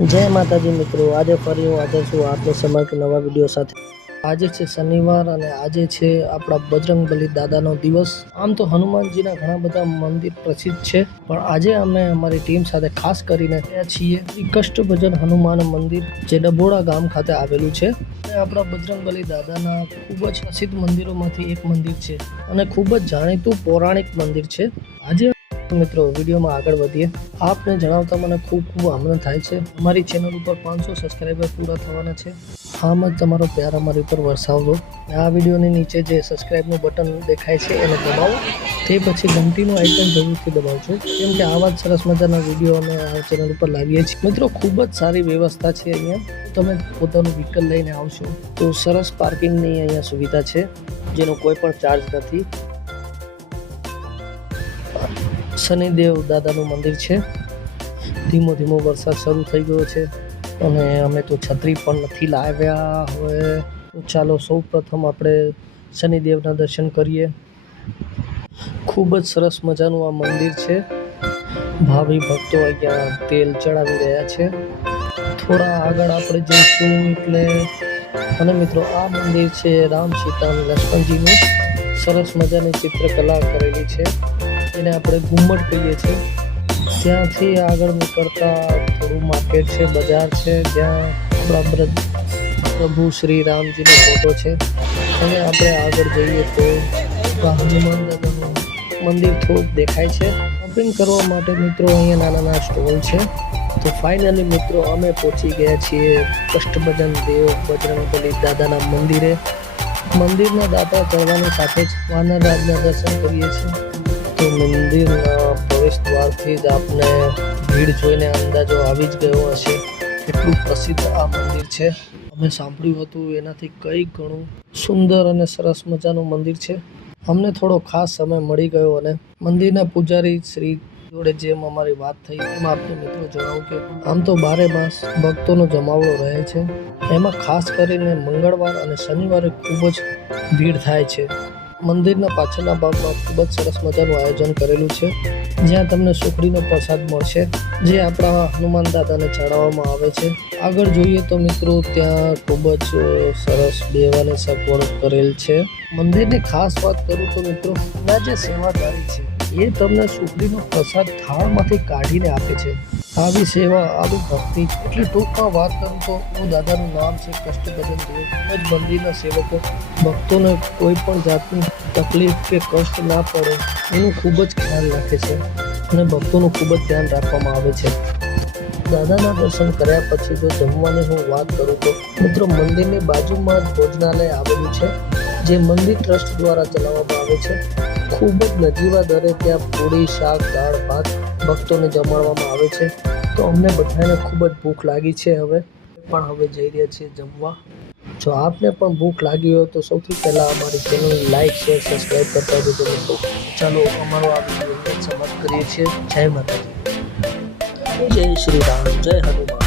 જય માતાજી મિત્રો, આજે ફરી હું હાજર છું આપની સમક્ષ નવા વીડિયો સાથે. આજે છે શનિવાર અને આજે છે આપણા બજરંગબલી દાદાનો દિવસ. આમ તો હનુમાનજીના ઘણા બધા મંદિર પ્રસિદ્ધ છે, પણ આજે અમે અમારી ટીમ સાથે ખાસ કરીને ગયા છીએ કષ્ટ કષ્ટભજન હનુમાન મંદિર, જે ડબોડા ગામ ખાતે આવેલું છે. આપણા આપણા બજરંગબલી દાદાના ખૂબ જ પ્રસિદ્ધ મંદિરોમાંથી એક મંદિર છે અને ખૂબ જ જાણીતું પૌરાણિક મંદિર છે. આજે મિત્રો, વિડીયોમાં આગળ વધીએ. આપને જણાવતા મને ખૂબ ખૂબ આનંદ થાય છે. અમારી ચેનલ ઉપર પાંચસો સબસ્ક્રાઈબર પૂરા થવાના છે. આમ જ તમારો પ્યાર અમારી ઉપર વરસાવજો. આ વિડીયોની નીચે જે સબસ્ક્રાઈબનું બટન દેખાય છે, એને દબાવો. તે પછી ઘંટીનું આઇકન જરૂરથી દબાવજો. કેમ કે આવા જ સરસ મજાના વીડિયો અમે આ ચેનલ ઉપર લાવીએ છીએ. મિત્રો, ખૂબ જ સારી વ્યવસ્થા છે અહીંયા. તમે પોતાનું વ્હીકલ લઈને આવશો તો સરસ પાર્કિંગની અહીંયા સુવિધા છે, જેનો કોઈ પણ ચાર્જ નથી. શનિદેવ દાદાનું મંદિર છે. ધીમો ધીમો વરસાદ શરૂ થઈ ગયો છે અને અમે તો છત્રી પણ નથી લાવ્યા હવે. ચાલો સૌ પ્રથમ આપણે શનિદેવના દર્શન કરીએ. ખૂબ જ સરસ મજાનું આ મંદિર છે. ભાવિ ભક્તો અહીંયા તેલ ચડાવી રહ્યા છે. થોડા આગળ આપણે જઈશું એટલે અને મિત્રો આ મંદિર છે રામ સીતા લક્ષ્મણજીનું. સરસ મજાની ચિત્રકલા કરેલી છે. એને આપણે ઘુમ્મટ કહીએ છીએ. ત્યાંથી આગળ નીકળતા થોડું માર્કેટ છે, બજાર છે, જ્યાં આપણા પ્રભુ શ્રી રામજીનો ફોટો છે. અને આપણે આગળ જઈએ તો હનુમાનદાદાનું મંદિર થોડુંક દેખાય છે. શોપિંગ કરવા માટે મિત્રો અહીંયા નાના નાના સ્ટોલ છે. તો ફાઇનલી મિત્રો અમે પહોંચી ગયા છીએ કષ્ટભજન દેવ બજરંગબલી દાદાના મંદિરે. મંદિરના દાદા ચડવાની સાથે જ વાનરરાજના દર્શન કરીએ છીએ. તો મંદિરના પ્રવેશ દ્વારથી જ આપને ભીડ જોઈને અંદાજો આવી જ ગયો હશે. એટલું પ્રસિદ્ધ આ મંદિર છે. અમે સાંભળ્યું હતું એનાથી કઈ ઘણું સુંદર અને સરસ મજાનું મંદિર છે. અમને થોડો ખાસ સમય મળી ગયો અને મંદિરના પૂજારી શ્રી જોડે જેમ અમારી વાત થઈ, એમ આપને મિત્રો જણાવું કે આમ તો બારે માસ ભક્તોનો જમાવડો રહે છે. એમાં ખાસ કરીને મંગળવાર અને શનિવારે ખૂબ જ ભીડ થાય છે. મંદિરના પાછળના ભાગમાં ખૂબ જ સરસ મજાનું આયોજન કરેલું છે. જ્યાં તમને સુખડીનો પ્રસાદ મળશે, જે આપણા હનુમાન દાદાને ચડાવવામાં આવે છે. આગળ જોઈએ તો મિત્રો, ત્યાં ખૂબ જ સરસ બેવાની સગવડ કરેલ છે. મંદિરની ખાસ વાત કરું તો મિત્રો, ના જે સેવાદારી છે, એ તમને સુખડીનો પ્રસાદ થાળમાંથી કાઢીને આપે છે. આવી સેવા આવી ભક્તિ. એટલે ટૂંકમાં વાત કરું તો હું દાદાનું નામ છે કષ્ટભજન દેવ. જ મંદિરના સેવકો. ભક્તોને કોઈ પણ જાતની તકલીફ કે કષ્ટ ના પડે એનું ખૂબ જ ખ્યાલ રાખે છે અને ભક્તોનું ખૂબ જ ધ્યાન રાખવામાં આવે છે. દાદાના દર્શન કર્યા પછી જો જમવાની હું વાત કરું તો મિત્રો મંદિરની બાજુમાં જ ભોજનાલય આવેલું છે, જે મંદિર ટ્રસ્ટ દ્વારા ચલાવવામાં આવે છે. ખૂબ જ નજીવા દરે ત્યાં પૂરી શાક, દાળ, ભાત ભક્તોને જમાડવામાં આવે છે. તો અમને બધાને ખૂબ જ ભૂખ લાગી છે હવે. પણ હવે જઈ રહ્યા છીએ જમવા. જો આપને પણ ભૂખ લાગી હોય તો સૌથી પહેલાં અમારી ચેનલ લાઈક શેર સબસ્ક્રાઈબ કરતા જજો મિત્રો. ચાલો, અમારો આ વીડિયો સમાપ્ત કરીએ છીએ. જય માતાજી. જય શ્રી રામ. જય હનુમાન.